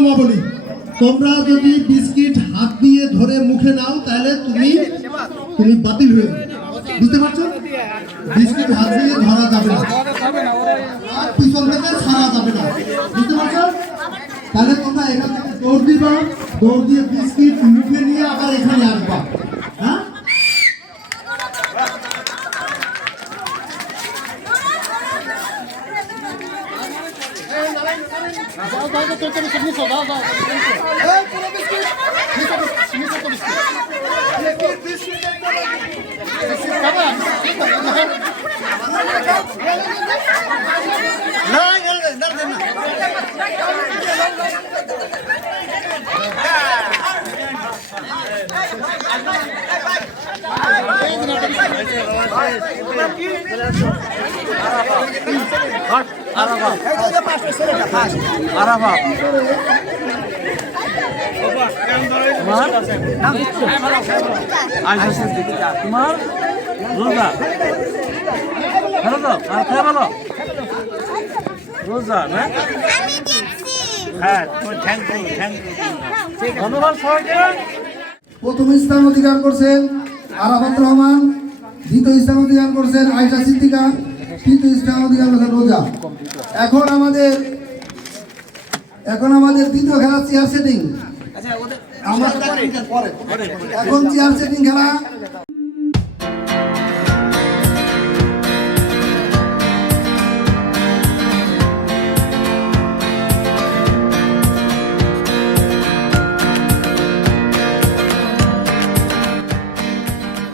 নিয়মাবলী, তোমরা যদি বিস্কিট হাত দিয়ে ধরে মুখে নাও তাহলে তুমি বাতিল হয়ে যাবে। বুঝতে পারছো? বিস্কিট হাত দিয়ে ধরা যাবে না, আর পিছন থেকে ছাড়া যাবে না। বুঝতে পারছো? তাহলে তোমরা এখান থেকে দৌড় দিবা, দৌড় দিয়ে বিস্কিট মুখে নিয়ে আবার এখানে আসবা। হ্যাঁ, তোমার রোজা ভালো তো আর খেয়ে ভালো রোজা না। হ্যাঁ, ধন্যবাদ সবাইকে। প্রথম স্থান অধিকার করছেন আরাফাত রহমান, দ্বিতীয় স্থান অধিকার করছেন আয়েশা সিদ্দিকা, তৃতীয় স্থান অধিকার করছেন রোজা। এখন আমাদের দ্বিতীয় খেলা চেয়ার সেটিং। এখন চেয়ার সেটিং খেলা